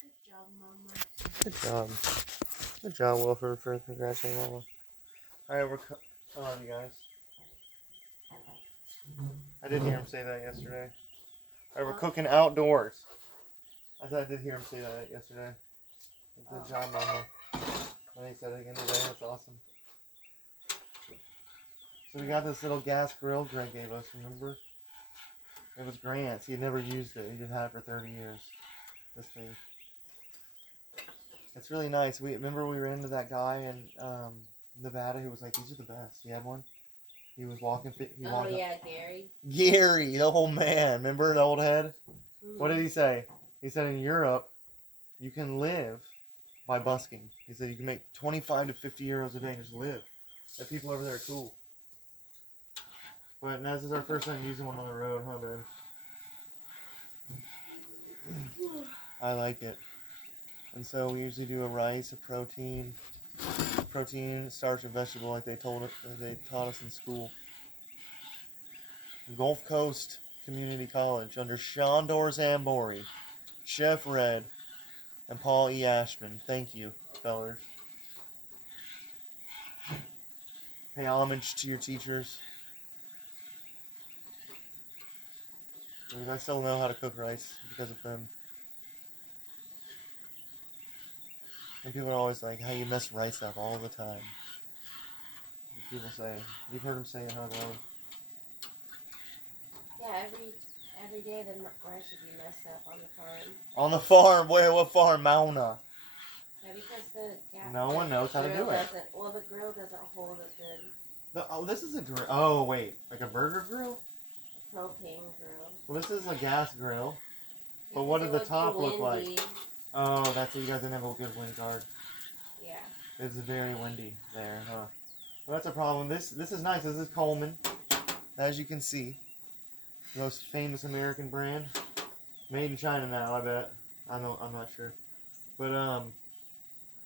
Good job, Mama. Good job. Good job, Wilford, for congratulating Mama. Alright, hold on, you guys. I did hear him say that yesterday. Alright, we're cooking outdoors. I thought I did hear him say that yesterday. Good job, Mama. And he said it again today. That's awesome. So we got this little gas grill Greg gave us, remember? It was Grant's. He had never used it. He had had it for 30 years. This thing. It's really nice. Remember we ran into that guy in Nevada who was like, these are the best. He had one. He was walking. Gary. Gary, the whole man. Remember the old head? Mm-hmm. What did he say? He said in Europe, you can live by busking. He said you can make 25 to 50 euros a day and just live. The people over there are cool. But this is our first time using one on the road, huh, Ben? I like it. And so we usually do a rice, a protein, starch, and vegetable like they taught us in school. Gulf Coast Community College under Shondor Zambori, Chef Red, and Paul E. Ashman. Thank you, fellers. Pay homage to your teachers. Because I still know how to cook rice because of them. And people are always like, how you mess rice up all the time. People say, you've heard them say it, huh, Dylan? Yeah, every day the rice should be messed up on the farm. On the farm? Wait, what farm? Mauna? Yeah, because the no one knows how to do it. Well, the grill doesn't hold it good. This is a grill. Oh, wait. Like a burger grill? A propane grill. Well, this is a gas grill. But what did the top look like? Oh, that's it. You guys didn't have a good wind guard. Yeah. It's very windy there, huh? Well, that's a problem. This is nice. This is Coleman, as you can see. The most famous American brand. Made in China now, I bet. I'm not sure. But,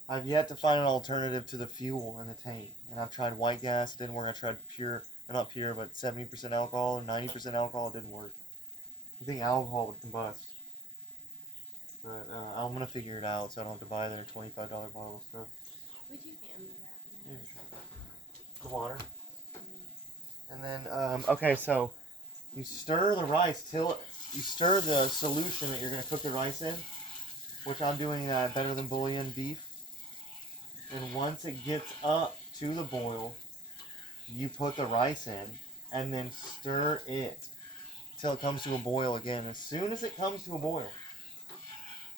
I've yet to find an alternative to the fuel in the tank. And I've tried white gas. It didn't work. I tried pure, or not pure, but 70% alcohol or 90% alcohol. It didn't work. You think alcohol would combust. But I'm going to figure it out so I don't have to buy their $25 bottle of stuff. Would you hand me that? Yeah. The water. Mm-hmm. And then, okay, so you stir the rice till you stir the solution that you're going to cook the rice in, which I'm doing Better Than Bouillon beef. And once it gets up to the boil, you put the rice in and then stir it till it comes to a boil again. As soon as it comes to a boil,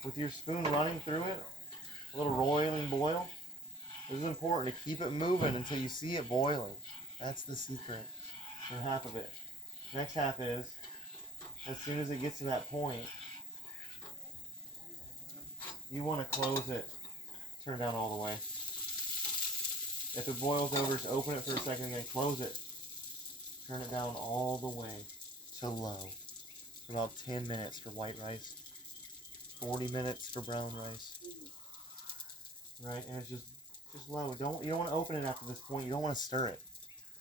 with your spoon running through it, a little roiling boil, this is important to keep it moving until you see it boiling. That's the secret for half of it. Next half is, as soon as it gets to that point, you want to close it, turn it down all the way. If it boils over, just open it for a second and then close it. Turn it down all the way to low for about 10 minutes for white rice. 40 minutes for brown rice. Right? And it's just low. You don't want to open it after this point. You don't want to stir it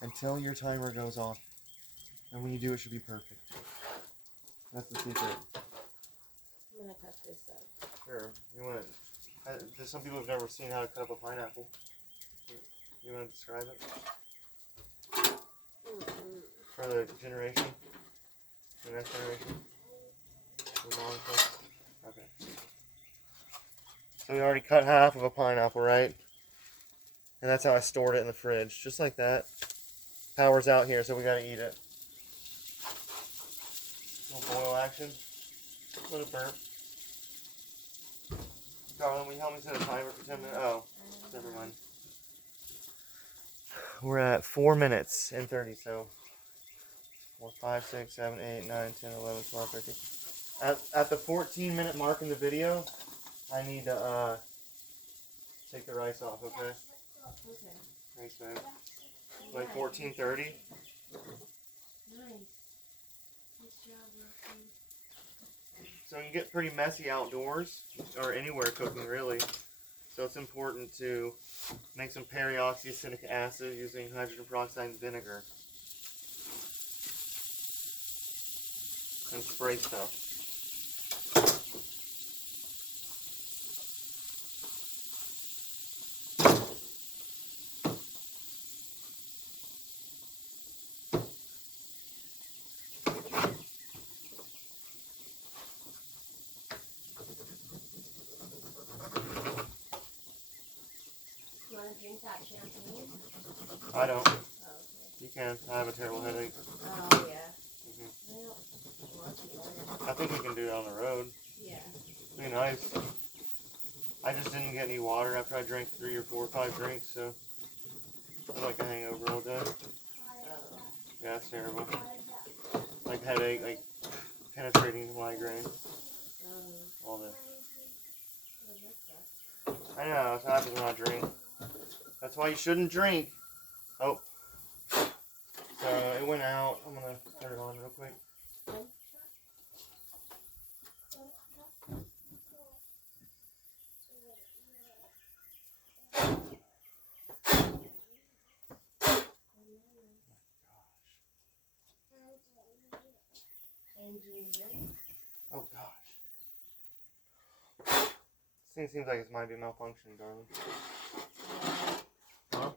until your timer goes off. And when you do, it should be perfect. That's the secret. I'm going to cut this up. Sure. You want to... There's some people who've never seen how to cut up a pineapple. You want to describe it? Mm-hmm. For the generation? The next generation? The long-term? Okay. So we already cut half of a pineapple, right? And that's how I stored it in the fridge. Just like that. Power's out here, so we gotta eat it. Little boil action. Little burp. Darling, will you help me set a timer for 10 minutes? Oh, never mind. We're at 4 minutes and 30, so 4, 5, 6, 7, 8, 9, 10, 11, 12, 13. At the 14-minute mark in the video, I need to take the rice off, okay? Okay. Thanks, man. Like 14:30. Nice. Nice job, Wilson. So you can get pretty messy outdoors, or anywhere cooking, really. So it's important to make some peroxyacetic acid using hydrogen peroxide and vinegar. And spray stuff. got champagne? I don't. Oh, okay. You can. I have a terrible headache. Oh, yeah. Well, I think you can do it on the road. yeah. Be nice. I just didn't get any water after I drank 3 or 4 or 5 drinks, so I had like a hangover all day. Yeah, it's terrible. Like headache, like penetrating migraine, all that. I know, that's what happens when I drink. That's why you shouldn't drink. Oh. So it went out. I'm gonna turn it on real quick. Oh gosh. This thing seems like it might be malfunctioning, darling. Huh?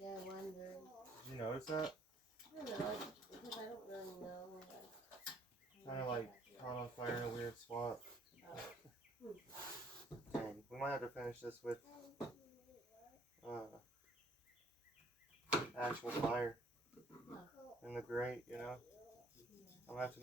Yeah, I wonder. Did you notice that? I don't know, because I don't really know. Kind of like caught on fire in a weird spot. Dang, we might have to finish this with actual fire in the grate, you know? I'm gonna have to